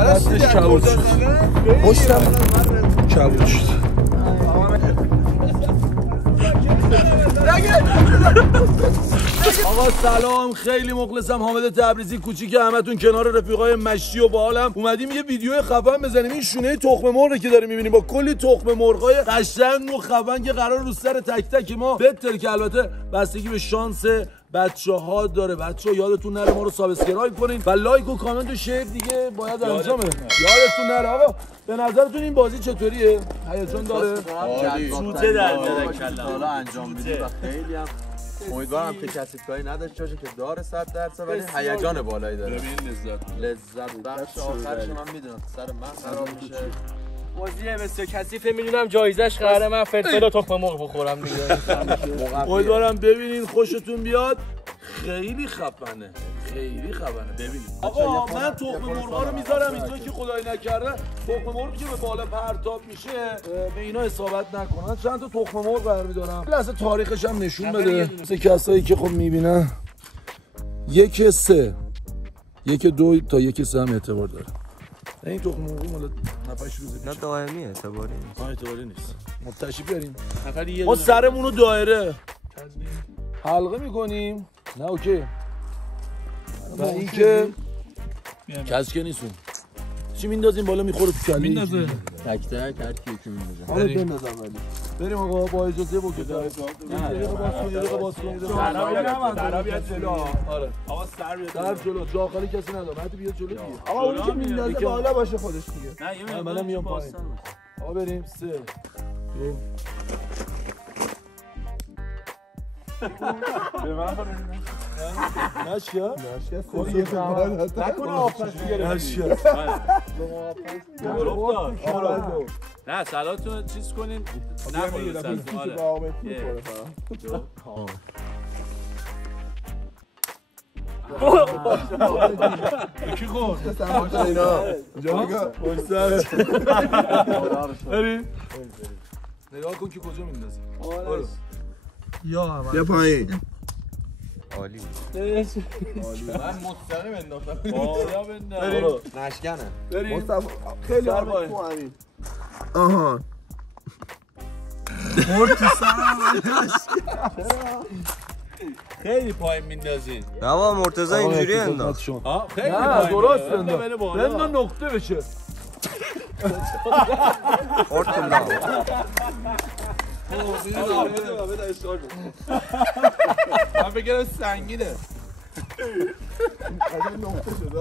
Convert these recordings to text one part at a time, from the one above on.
دستش کبود شد پشتم کبود شد آقا سلام، خیلی مخلصم. حامد تبریزی کوچیک همتون کنار رفیقای مشتی و باحالم اومدیم یه ویدیو خفن بزنیم. این شونه تخم مرغ که داریم می‌بینیم با کلی تخم مرغای قشنگ و خفن که قرار رو سر تک تک ما بتر، که البته بستگی به شانس بچه‌ها داره. بچه‌ها یادتون نره ما رو سابسکرایب کنین و لایک و کامنت و شیر دیگه باید انجامه. یادتون نره. آقا به نظرتون این بازی چطوریه؟ هیجان داره؟ سوته در میاد کلا. حالا انجام میدی و خیلی هم امیدوارم که کسی کاری نداشته باشه که داره 100% ولی هیجان بالایی داره. ببین لذت بخش آخرش من میدونم سر من خراب میشه. بازی بسیار کثیفه، میدونم جایزش قراره من فلفل و تخم مرغ بخورم دیگه. امیدوارم ببینین خوشتون بیاد. خیلی خفنه، خیلی خفنه. ببینید آقا من تخم مرغا رو میذارم اینجا که خدای نکرده تخم مرغ که به بالا پرتاب میشه به اینا اصابت نکنن. چند تا تخم مرغ برمی‌دارم. لحظه تاریخش هم نشون بده. مثل کسایی که خب میبینن 1-3 1-2 تا 1-3 هم اعتبار داره. این تخم مرغ مال 7 روزه. نه دائمی اعتباری نیست. اعتباری نیست. متشی بیاریم. ما سرمون رو دایره حلقه میکنیم. نه اوکی. و این که کس که نیستون چی میندازیم بالا میخوره تو کله میندازه تک تک هر کی یکی میندازه. حالا بندازم ولی بریم آقا با اجازه با کتاب. یه دقیقه باز کنید. سر بیاد جلو. آره آقا سر بیاد در جلو. داخلی کسی نداره. حتی بیاد جلو دیگه. آقا اون که میندازه بالا باشه خودش دیگه. نه منم میام پایین. آقا بریم 3 2 به من بریم. نشیا نکنه آفش نشیا نه سلاتون چیز کنین. نه خودت کی خورد؟ نگاه کن که کجا میندازی. بیا پایین. عالی. من مستقیم انداختم. بالا بریم. نشکنه. بریم. مصطفی خیلی سر تو پایین. همین. آها. خیلی پایین میندازین. نه با مرتضی اینجوری انداخت. خیلی نه درست بنداز. بنداز نقطه بشه. خورد کلا. من بگم سنگینه.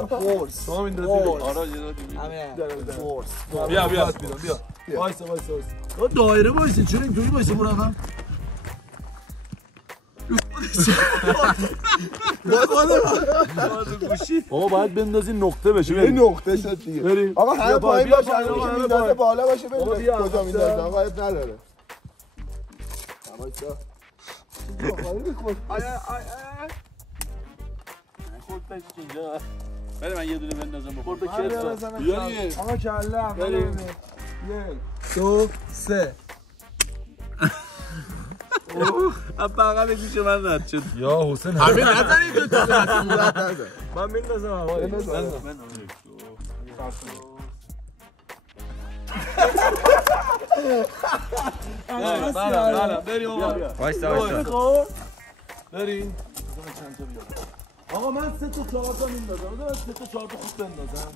فورس ما میندازیم. آره فورس بیا وایسا دایره وایسا. چرا اینطوری وایسا برام؟ بابا باید بندازی نقطه بشه. این نقطه شد دیگه. بریم. آقا همه پایین باشه. همه که همه میندازه پایین. بالا باشه. بابا ببین بیا. کجا میندازه. آقا اب نداره. وایسا. بله من یه دونه بندازم بخور. بیا دیگه. آقا کله بریم. 1 2 3 فقط گوش من رد شد. یا حسین همین نزنید تو تا من میندازم. بریم آقا. وایسا. بریم. آقا من 3 تا 4 تا میندازم. 3 تا 4 تا خوب بندازم.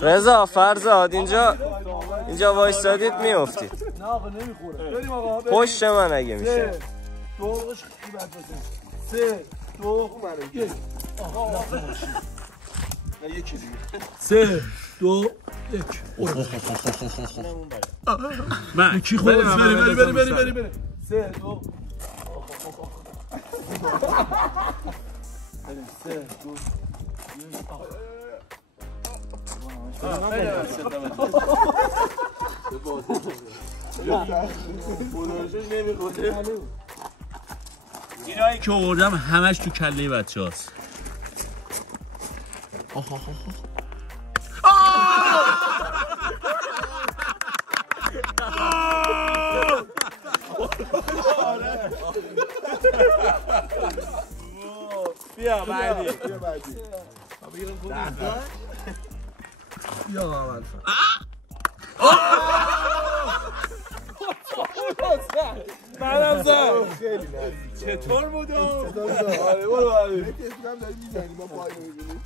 رضا فرزاد اینجا وایسادید میافتید. نه آقا نمیخوره. بریم آقا. پشت من اگه میشه. 3 2 خیلی بد بزن. 3 2 1 آقا نه یکی دیگه. 3 2 1 من کی خورد؟ بریم 3 2 3 2 اینایی که آوردم همش تو کله بچه هاست. بیا بعدی بیا بعدی یا اول منم زد خیلی نزدیک چطور بودم؟ آره برو بعدی اسمم داری میزنی ما پای نمیبینیم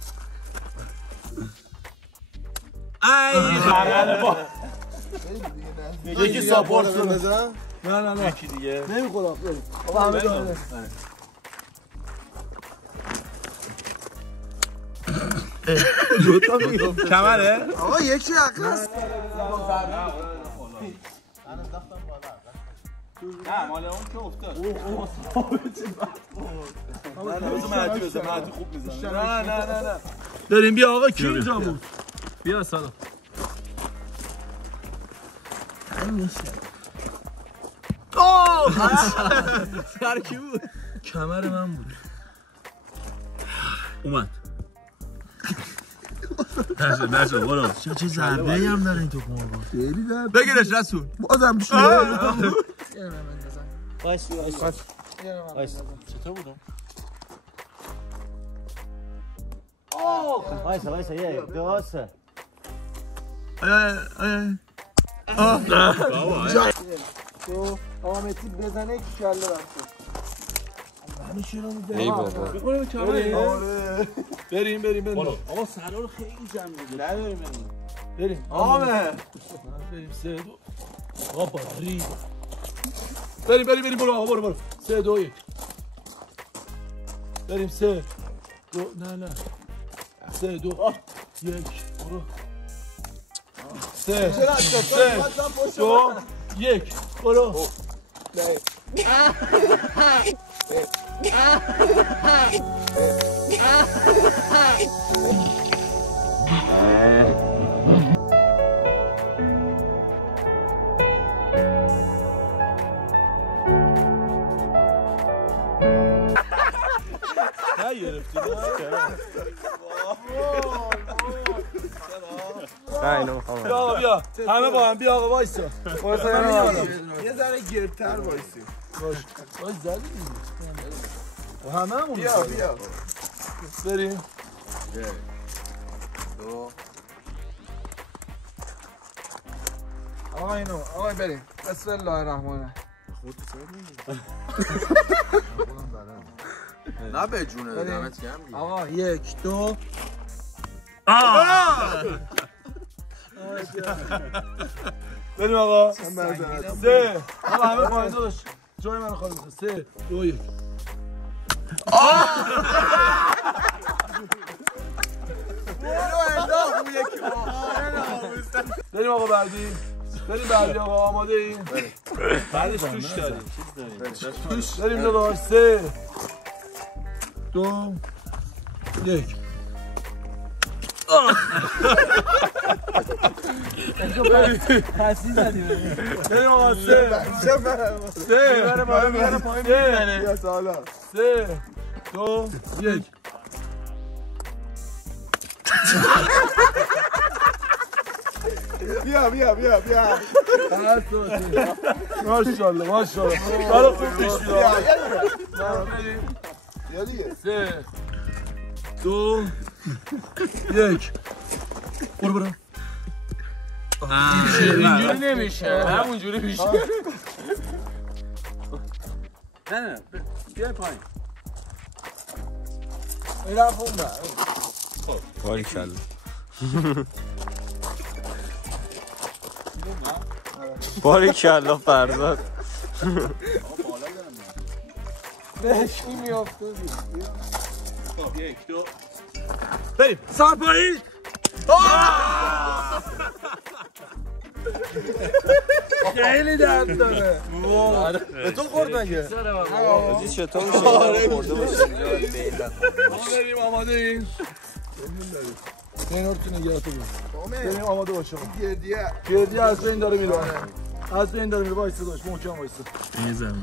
یکی ساپورت کنه بزن نه یکی دیگه نمیخورم آقا همه داره کمره؟ آقا یکی عقل است نه مال اون که افتاد مهدی خوب میزنه نه بریم بیا آقا کی اینجا بود بیا سلام سر کی بود؟ کمر من بود اومد نشد برو چه ضربه ای هم داره این توپ مرغ خیلی درد بگیرش رسول بازم شده وایس چطور بودم؟ وایس یک دو سه تو آمتی بزنه که کله بسته ای بابا بخورم کمره آره بریم آقا سرا رو خیلی جمع میده نداریم بریم بریم 3 2 آقا باری بریم برو آقا برو 3 2 1 بریم 3 2 نه 3 2 1 برو 3 2 1 برو نه اینو میخوام بیا همه با هم بیا آقا وایسا یه ذره گرتر وایسی باش زدی همه همون بیا بریم 1 2 آقا اینو آقا بریم بسم الله الرحمن الرحیم نه به جونه دمت گرم آقا 1 2 بریم آقا من بزنم 3 آقا همه پایین داشت جای من خالی 3 2 1 بریم آقا بعدی آقا آماده ایم بعدش توش داریم بریم داداش 3 2 1 بریم آقا 3 2 1 بیا ماشاءالله برای خوب پیش بیا دیگه 3 2 1 برو اینجوری نمیشه همونجوری میشه نه بیا پایین میرم اون بر باریکلا باریکلا فرزاد بهش کی میافته خب 1 2 بریم سر پایین خیلی درد داره به تو خورد مگه؟ چطور میشه خورده باشه بریم آماده این اینو تو نگه تو بریم آماده باشه گردیه از بین داره میره وایسا داشت محکم وایسا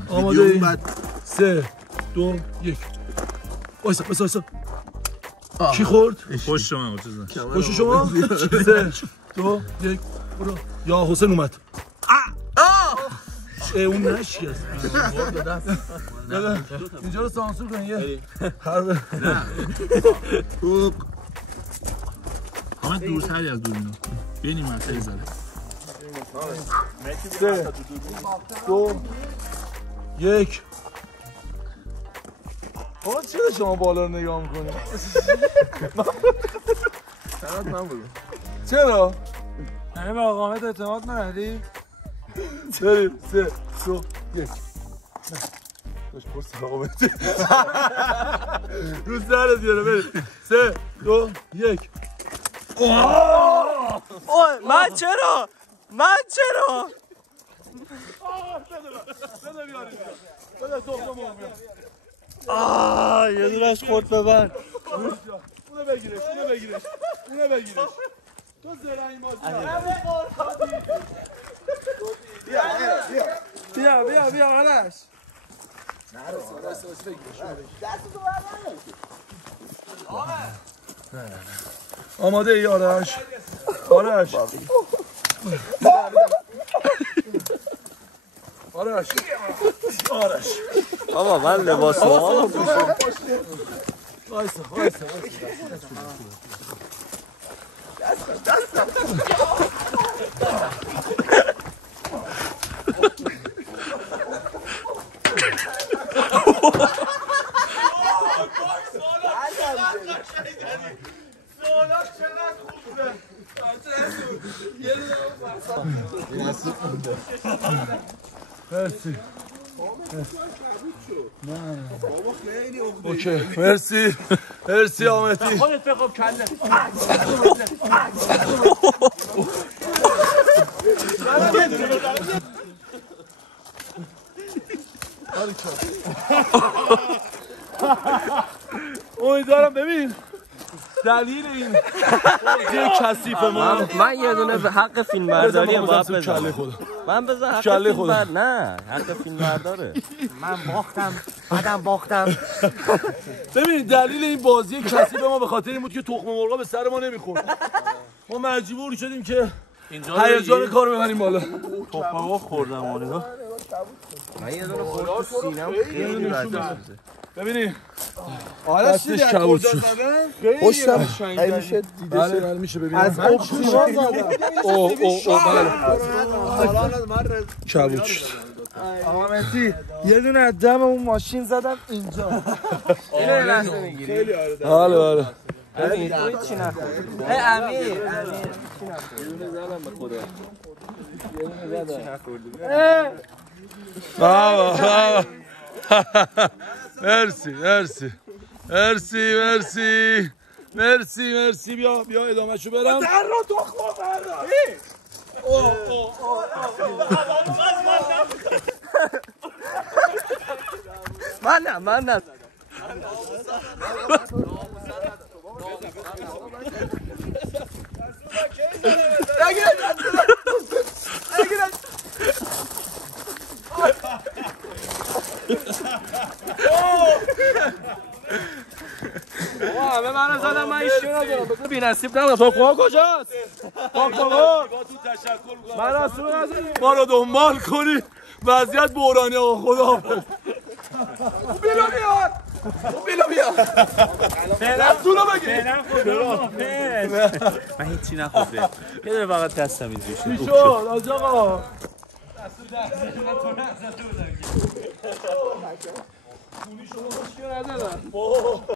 آماده این 3 2 1 وایسا کی خورد؟ پشت من پشت شما 3 2 1 برو یا حسین اومد اون نشکست اینجا رو سانسور کن یه همه دورتری از دوربینا بینیم مرتبه زده 3 2 1 آقا چرا شما بالا رو نگاه میکنی؟ چرا؟ یعنی به آقا حامد اعتماد نداری؟ بریم 3 2 1 داشت پرس آقا حامد روز درد بیاره بریم 3 2 1 من چرا؟ بده بیاریم بده تخم مرغ یه دونش خورد ببر اونو بگیرش تو زرنگ بازی بیا آرش آماده ای آرش بابا من لباس ها وایسا مرسی اوکی مرسی آمدی خودت بخواب کله امیدوارم ببین دلیل این کثیف ما من یه دونه به حق فیلم برداری باید کله بزنم خدا من بزن حق کله فیلم خدا. نه حق فیلم برداره من باختم ببین دلیل این بازی کثیف ما به خاطر این بود که تخم مرغا به سر ما نمیخورد ما مجبور شدیم که هیجان کارو ببریم بالا تخم مرغ خوردم اونو من یه دونه خورد تو سینم خیلی بده ببینید آرش دستش کبود شد پشتم میشه بله میشه ببینید از اکسیژن زدم اوه بله من کبود شد آقا مهدی یه دونه از دم اون ماشین زدم اینجا اینو لحظه میگیری بله ببین تو چی نخورد امیر بابا مرسی بیا ادامه‌شو برم در رو تخم من نه همه منو زدم من ایشی ندارم بی نصیب نمونم تخمه کجاست؟ من رسول نزدیم ما رو دنبال کنی وضعیت بحرانی آقا خدا حافظ بیلا بیار رسولو بگیر من هیچی نخورده یه داره فقط دستم اینجوری شد چی شد آج آقا